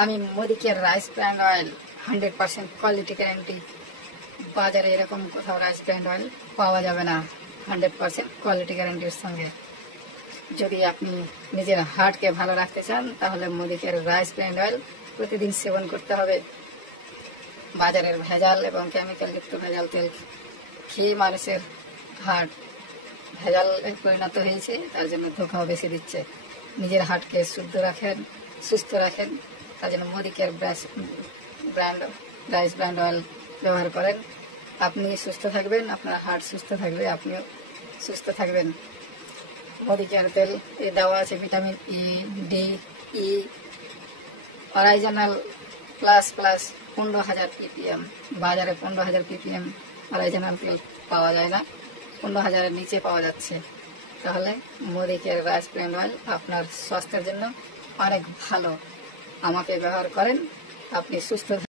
আমি মোদিকের rice brand oil 100% quality guarantee. বাজারে এরকম কোথাও রাইস ব্র্যান্ড অয়েল পাওয়া যাবে না 100% কোয়ালিটি গ্যারান্টির সঙ্গে। যদি আপনি নিজের হার্টকে ভালো রাখতে চান তাহলে মোদিকের রাইস ব্র্যান্ড অয়েল প্রতিদিন সেবন করতে হবে। বাজারের ভেজাল এবং কেমিক্যালযুক্ত ভেজাল তেল খেয়ে মানুষের হার্ট ভেজালে পরিণত হয়েছে, তার জন্য ধোঁকাও বেশি দিচ্ছে। নিজের হার্টকে শুদ্ধ রাখেন, সুস্থ রাখেন, তার জন্য মোদিকের রাইস ব্র্যান্ড অয়েল ব্যবহার করেন। আপনি সুস্থ থাকবেন, আপনার হার্ট সুস্থ থাকবে, আপনিও সুস্থ থাকবেন। মোদিকের তেল এ দেওয়া আছে ভিটামিন ই, ডি, ই, অরাইজিনাল প্লাস 15,000 ppm। বাজারে 15,000 ppm অরাইজিনাল তেল পাওয়া যায় না, 15,000-এর নিচে পাওয়া যাচ্ছে। তাহলে মোদিকের রাইস ব্র্যান্ড অয়েল আপনার স্বাস্থ্যের জন্য অনেক ভালো। আমাকে ব্যবহার করেন, আপনি সুস্থ